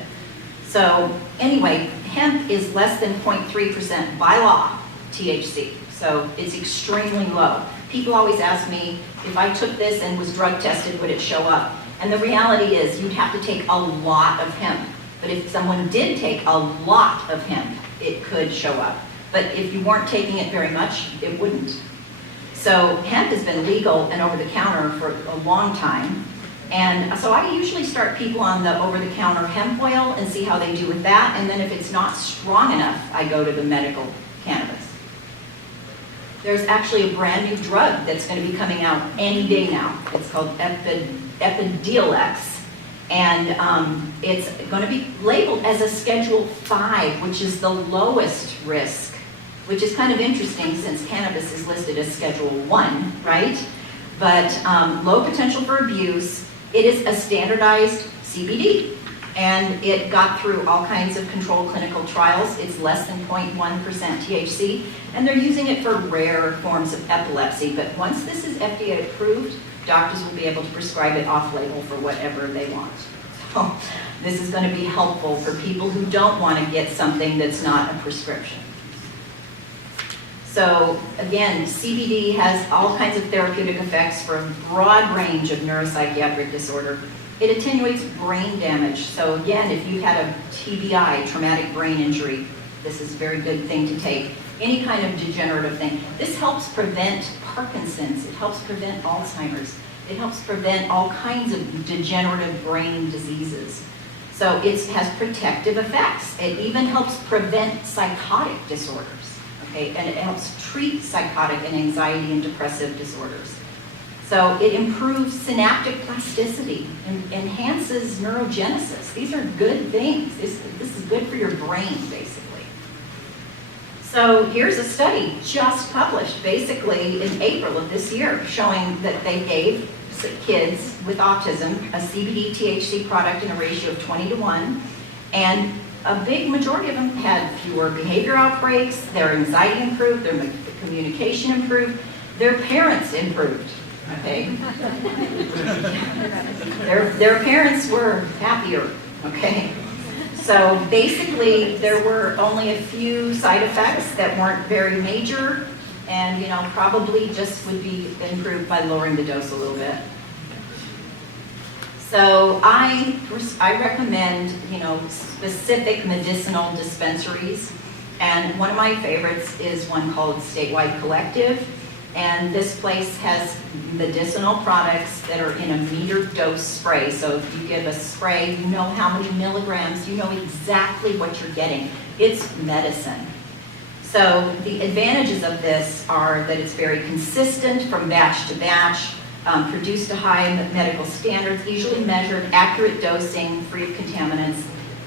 So anyway, hemp is less than 0.3% by law THC, so it's extremely low. People always ask me, if I took this and was drug tested, would it show up? And the reality is, you'd have to take a lot of hemp But if someone did take a lot of hemp, it could show up. But if you weren't taking it very much, it wouldn't. So hemp has been legal and over-the-counter for a long time. And so I usually start people on the over-the-counter hemp oil and see how they do with that. And then if it's not strong enough, I go to the medical cannabis. There's actually a brand new drug that's going to be coming out any day now. It's called Epidiolex. And it's going to be labeled as a Schedule 5, which is the lowest risk, which is kind of interesting since cannabis is listed as Schedule 1, right? But low potential for abuse. It is a standardized CBD, and it got through all kinds of controlled clinical trials. It's less than 0.1% THC, and they're using it for rare forms of epilepsy. But once this is FDA approved, doctors will be able to prescribe it off-label for whatever they want. So this is going to be helpful for people who don't want to get something that's not a prescription. So again, CBD has all kinds of therapeutic effects for a broad range of neuropsychiatric disorder. It attenuates brain damage. So again, if you had a TBI, traumatic brain injury, this is a very good thing to take. Any kind of degenerative thing. This helps prevent Parkinson's. It helps prevent Alzheimer's. It helps prevent all kinds of degenerative brain diseases. So it has protective effects. It even helps prevent psychotic disorders. Okay, and it helps treat psychotic and anxiety and depressive disorders. So it improves synaptic plasticity and enhances neurogenesis. These are good things. This is good for your brain, basically. So here's a study just published, basically in April of this year, showing that they gave kids with autism a CBD THC product in a ratio of 20:1, and a big majority of them had fewer behavior outbreaks, their anxiety improved, their communication improved, their parents improved, okay? their parents were happier, okay? So basically, there were only a few side effects that weren't very major, and probably just would be improved by lowering the dose a little bit. So I recommend, specific medicinal dispensaries, and one of my favorites is one called Statewide Collective, and this place has medicinal products that are in a metered dose spray. So if you give a spray, you know how many milligrams, you know exactly what you're getting. It's medicine. So the advantages of this are that it's very consistent from batch to batch, produced to high medical standards, easily measured, accurate dosing, free of contaminants.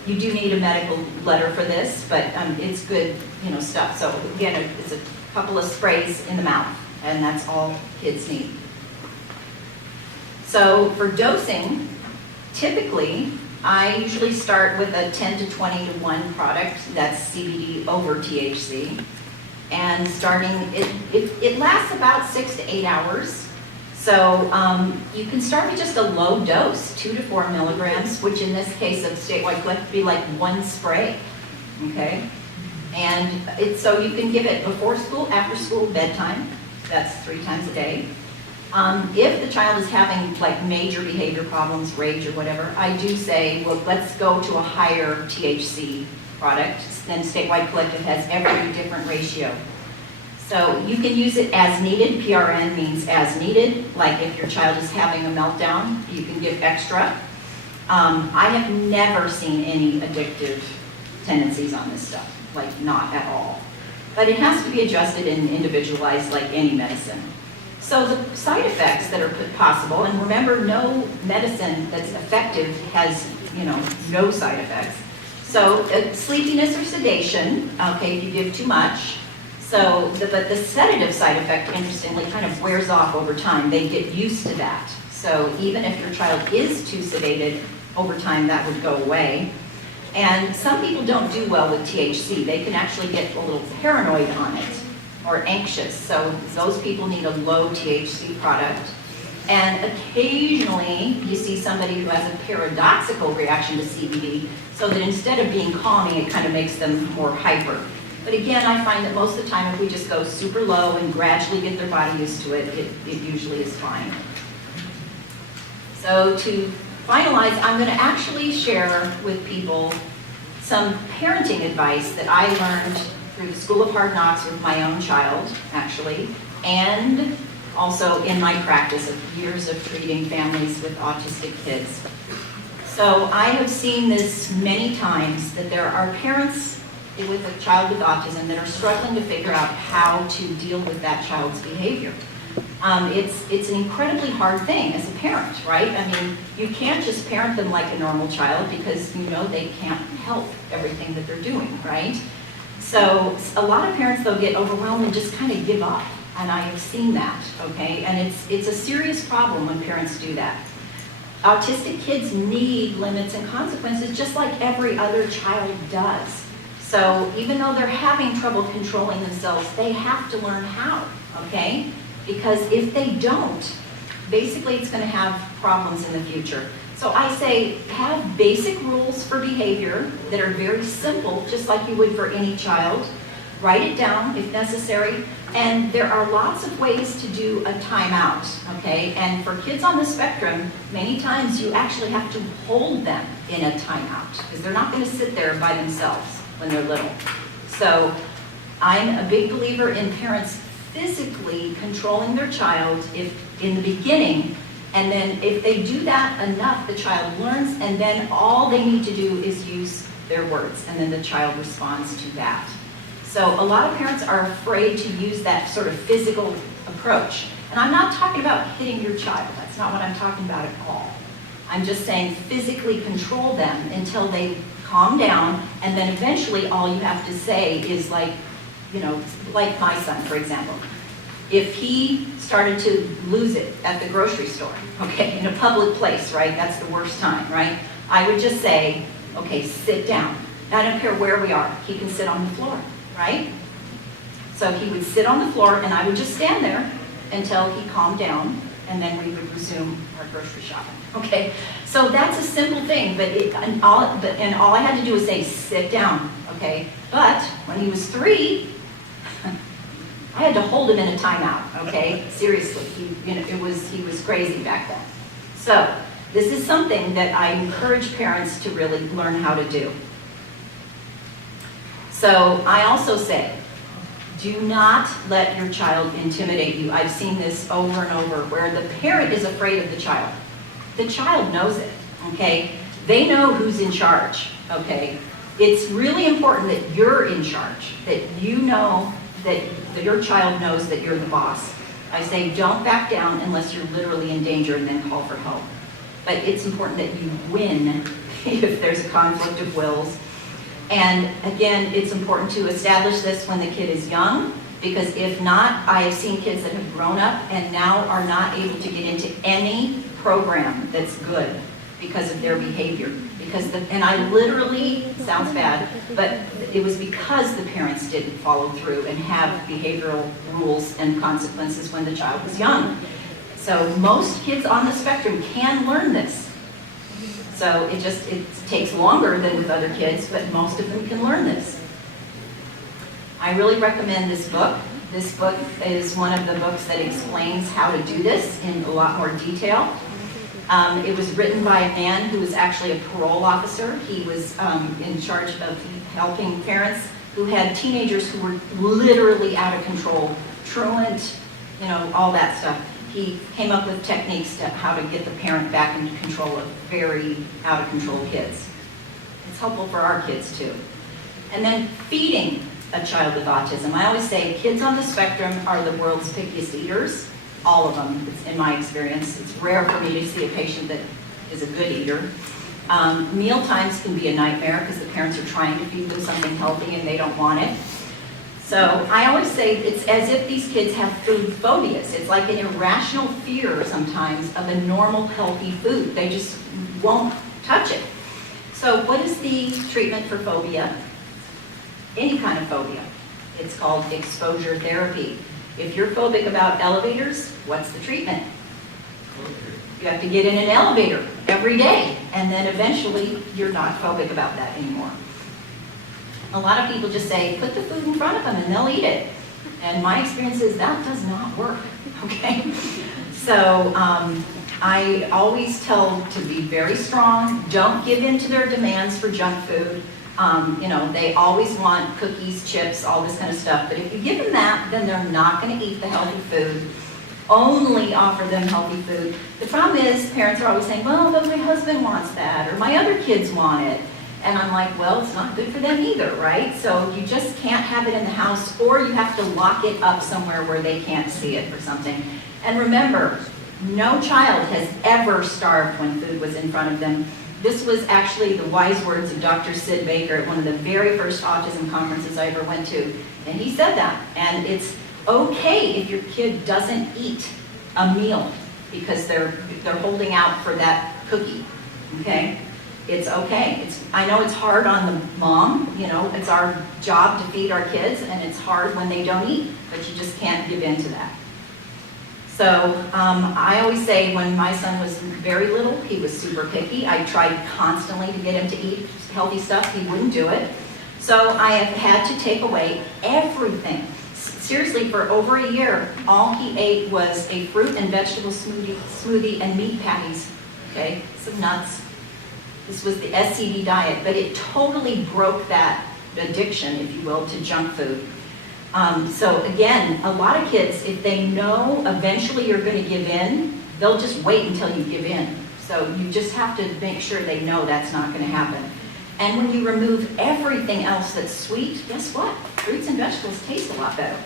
You do need a medical letter for this, but it's good, stuff. So again, it's a couple of sprays in the mouth, and that's all kids need. So for dosing, typically, I usually start with a 10 to 20:1 product that's CBD over THC, and it lasts about 6 to 8 hours. So you can start with just a low dose, 2 to 4 milligrams, which in this case of Statewide Collective would be like 1 spray, okay? And so you can give it before school, after school, bedtime. That's 3 times a day. If the child is having like major behavior problems, rage or whatever, I do say, well, let's go to a higher THC product. Then Statewide Collective has every different ratio. So you can use it as needed. PRN means as needed. Like if your child is having a meltdown, you can give extra. I have never seen any addictive tendencies on this stuff, like not at all. But it has to be adjusted and individualized like any medicine. So the side effects that are possible, and remember, no medicine that's effective has, no side effects. So sleepiness or sedation, okay, if you give too much. So, but the sedative side effect, interestingly, kind of wears off over time. They get used to that. So even if your child is too sedated, over time that would go away. And some people don't do well with THC. They can actually get a little paranoid on it or anxious. So those people need a low THC product. And occasionally you see somebody who has a paradoxical reaction to CBD, so that instead of being calming, it kind of makes them more hyper. But again, I find that most of the time if we just go super low and gradually get their body used to it, it usually is fine. So to finalize, I'm going to actually share with people some parenting advice that I learned through the School of Hard Knocks with my own child, actually, and also in my practice of years of treating families with autistic kids. So I have seen this many times, that there are parents with a child with autism that are struggling to figure out how to deal with that child's behavior. It's an incredibly hard thing as a parent, right? I mean, you can't just parent them like a normal child because you know they can't help everything that they're doing, right? So a lot of parents, though, get overwhelmed and just kind of give up. And I have seen that, okay? And it's a serious problem when parents do that. Autistic kids need limits and consequences just like every other child does. So even though they're having trouble controlling themselves, they have to learn how, okay? Because if they don't, basically it's going to have problems in the future. So I say have basic rules for behavior that are very simple, just like you would for any child. Write it down if necessary. And there are lots of ways to do a timeout, okay? And for kids on the spectrum, many times you actually have to hold them in a timeout because they're not going to sit there by themselves when they're little. So I'm a big believer in parents physically controlling their child if in the beginning, and then if they do that enough, the child learns, and then all they need to do is use their words, and then the child responds to that. So a lot of parents are afraid to use that sort of physical approach. And I'm not talking about hitting your child. That's not what I'm talking about at all. I'm just saying physically control them until they calm down, and then eventually all you have to say is like, you know, like my son, for example. If he started to lose it at the grocery store, okay, in a public place, right, that's the worst time, right? I would just say, okay, sit down. I don't care where we are. He can sit on the floor, right? So he would sit on the floor, and I would just stand there until he calmed down, and then we would resume our grocery shopping, okay? So that's a simple thing, and all I had to do was say, sit down, okay? But when he was 3, I had to hold him in a timeout, okay? Seriously, he was crazy back then. So this is something that I encourage parents to really learn how to do. So I also say, do not let your child intimidate you. I've seen this over and over where the parent is afraid of the child. The child knows it, okay? They know who's in charge, okay? It's really important that you're in charge, that you know that your child knows that you're the boss. I say don't back down unless you're literally in danger and then call for help. But it's important that you win if there's a conflict of wills. And again, it's important to establish this when the kid is young, because if not, I have seen kids that have grown up and now are not able to get into any program that's good because of their behavior. And I literally, sounds bad, but it was because the parents didn't follow through and have behavioral rules and consequences when the child was young. So most kids on the spectrum can learn this. So it takes longer than with other kids, but most of them can learn this. I really recommend this book. This book is one of the books that explains how to do this in a lot more detail. It was written by a man who was actually a parole officer. He was in charge of helping parents who had teenagers who were literally out of control, truant, all that stuff. He came up with techniques to how to get the parent back into control of very out of control kids. It's helpful for our kids too. And then feeding a child with autism. I always say kids on the spectrum are the world's pickiest eaters. All of them, in my experience. It's rare for me to see a patient that is a good eater. Meal times can be a nightmare because the parents are trying to feed them something healthy and they don't want it. So I always say it's as if these kids have food phobias. It's like an irrational fear sometimes of a normal, healthy food. They just won't touch it. So what is the treatment for phobia? Any kind of phobia. It's called exposure therapy. If you're phobic about elevators, what's the treatment? You have to get in an elevator every day, and then eventually you're not phobic about that anymore. A lot of people just say, put the food in front of them and they'll eat it. And my experience is that does not work, okay? So I always tell to be very strong. Don't give in to their demands for junk food. You know, they always want cookies, chips, all this kind of stuff. But if you give them that, then they're not going to eat the healthy food. Only offer them healthy food. The problem is, parents are always saying, well, but my husband wants that, or my other kids want it. And I'm like, well, it's not good for them either, right? So you just can't have it in the house, or you have to lock it up somewhere where they can't see it or something. And remember, no child has ever starved when food was in front of them. This was actually the wise words of Dr. Sid Baker at one of the very first autism conferences I ever went to. And he said that. And it's okay if your kid doesn't eat a meal because they're holding out for that cookie, okay? It's okay. I know it's hard on the mom, you know, it's our job to feed our kids, and it's hard when they don't eat, but you just can't give in to that. So I always say when my son was very little, he was super picky. I tried constantly to get him to eat healthy stuff. He wouldn't do it. So I have had to take away everything. Seriously, for over a year, all he ate was a fruit and vegetable smoothie and meat patties, okay, some nuts. This was the SCD diet, but it totally broke that addiction, if you will, to junk food. So again, a lot of kids, if they know eventually you're going to give in, they'll just wait until you give in. So you just have to make sure they know that's not going to happen. And when you remove everything else that's sweet, guess what? Fruits and vegetables taste a lot better.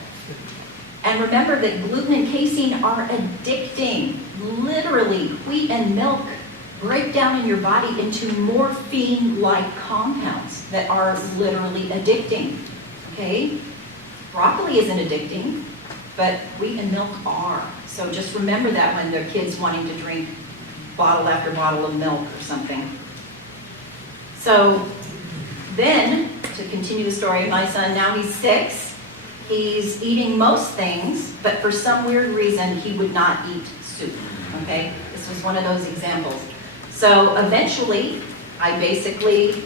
And remember that gluten and casein are addicting. Literally, wheat and milk break down in your body into morphine-like compounds that are literally addicting, okay? Broccoli isn't addicting, but wheat and milk are. So just remember that when their kids wanting to drink bottle after bottle of milk or something. So then, to continue the story of my son, now he's 6. He's eating most things, but for some weird reason, he would not eat soup, okay? This was one of those examples. So eventually, I basically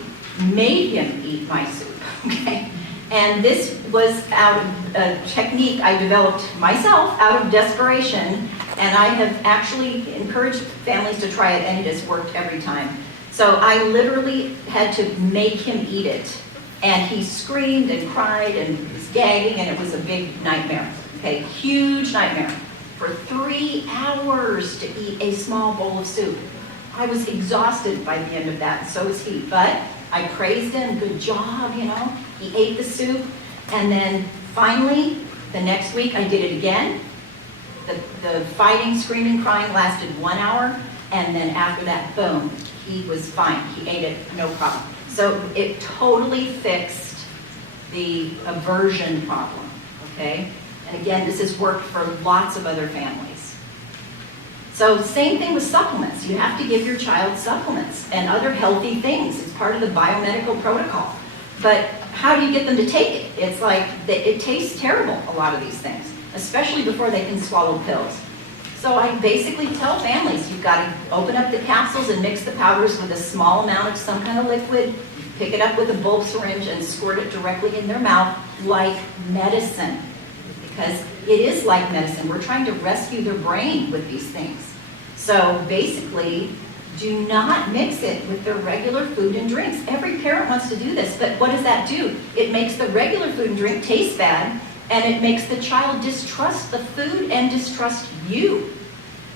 made him eat my soup, okay? And this was out of a technique I developed myself out of desperation, and I have actually encouraged families to try it, and it has worked every time. So I literally had to make him eat it, and he screamed and cried and was gagging, and it was a big nightmare, okay? Huge nightmare. For 3 hours to eat a small bowl of soup. I was exhausted by the end of that, and so was he. But I praised him, good job, you know. He ate the soup, and then finally, the next week I did it again. The fighting, screaming, crying lasted 1 hour, and then after that, boom, he was fine. He ate it, no problem. So it totally fixed the aversion problem, okay? And again, this has worked for lots of other families. So same thing with supplements. You have to give your child supplements and other healthy things. It's part of the biomedical protocol. But how do you get them to take it? It's like, it tastes terrible, a lot of these things, especially before they can swallow pills. So I basically tell families, you've got to open up the capsules and mix the powders with a small amount of some kind of liquid, pick it up with a bulb syringe and squirt it directly in their mouth like medicine. Because it is like medicine. We're trying to rescue their brain with these things. So basically, do not mix it with their regular food and drinks. Every parent wants to do this, but what does that do? It makes the regular food and drink taste bad, and it makes the child distrust the food and distrust you.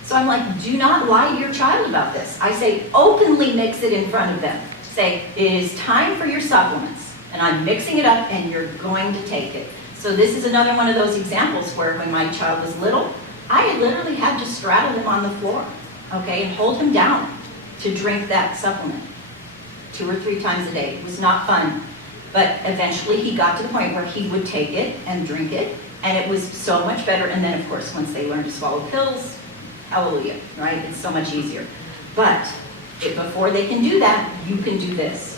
So I'm like, do not lie to your child about this. I say, openly mix it in front of them. Say, it is time for your supplements, and I'm mixing it up, and you're going to take it. So this is another one of those examples where when my child was little, I literally had to straddle him on the floor, okay, and hold him down to drink that supplement 2 or 3 times a day. It was not fun. But eventually he got to the point where he would take it and drink it, and it was so much better. And then, of course, once they learn to swallow pills, hallelujah, right? It's so much easier. But before they can do that, you can do this.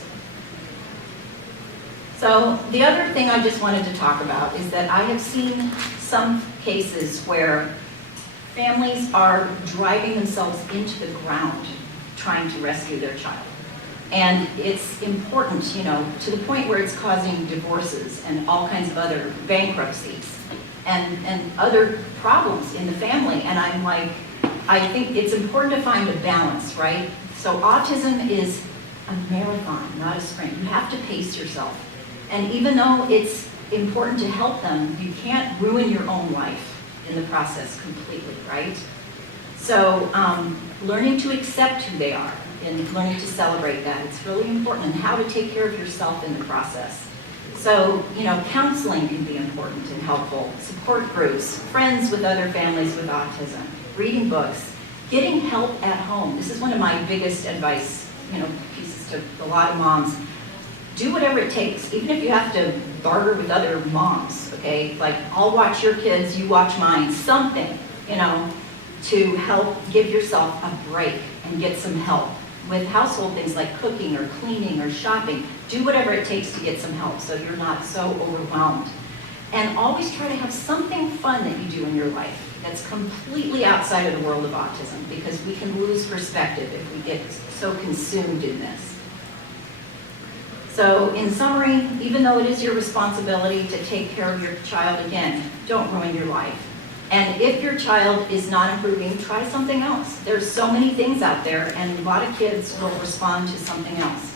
So the other thing I just wanted to talk about is that I have seen some cases where families are driving themselves into the ground trying to rescue their child. And it's important, you know, to the point where it's causing divorces and all kinds of other bankruptcies and other problems in the family. And I'm like, I think it's important to find a balance, right? So autism is a marathon, not a sprint. You have to pace yourself. And even though it's important to help them, you can't ruin your own life in the process completely, right? So learning to accept who they are and learning to celebrate that, it's really important, and how to take care of yourself in the process. So, counseling can be important and helpful, support groups, friends with other families with autism, reading books, getting help at home. This is one of my biggest advice, pieces to a lot of moms. Do whatever it takes, even if you have to barter with other moms, okay? Like, I'll watch your kids, you watch mine, something, to help give yourself a break and get some help with household things like cooking or cleaning or shopping. Do whatever it takes to get some help so you're not so overwhelmed. And always try to have something fun that you do in your life that's completely outside of the world of autism, because we can lose perspective if we get so consumed in this. So in summary, even though it is your responsibility to take care of your child, again, don't ruin your life. And if your child is not improving, try something else. There's so many things out there, and a lot of kids will respond to something else.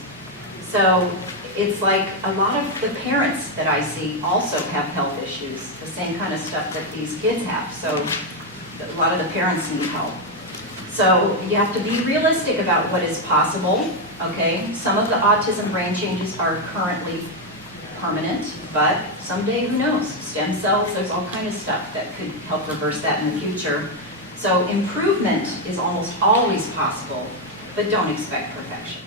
So it's like a lot of the parents that I see also have health issues, the same kind of stuff that these kids have. So a lot of the parents need help. So you have to be realistic about what is possible, okay? Some of the autism brain changes are currently permanent, but someday, who knows? Stem cells, there's all kind of stuff that could help reverse that in the future. So improvement is almost always possible, but don't expect perfection.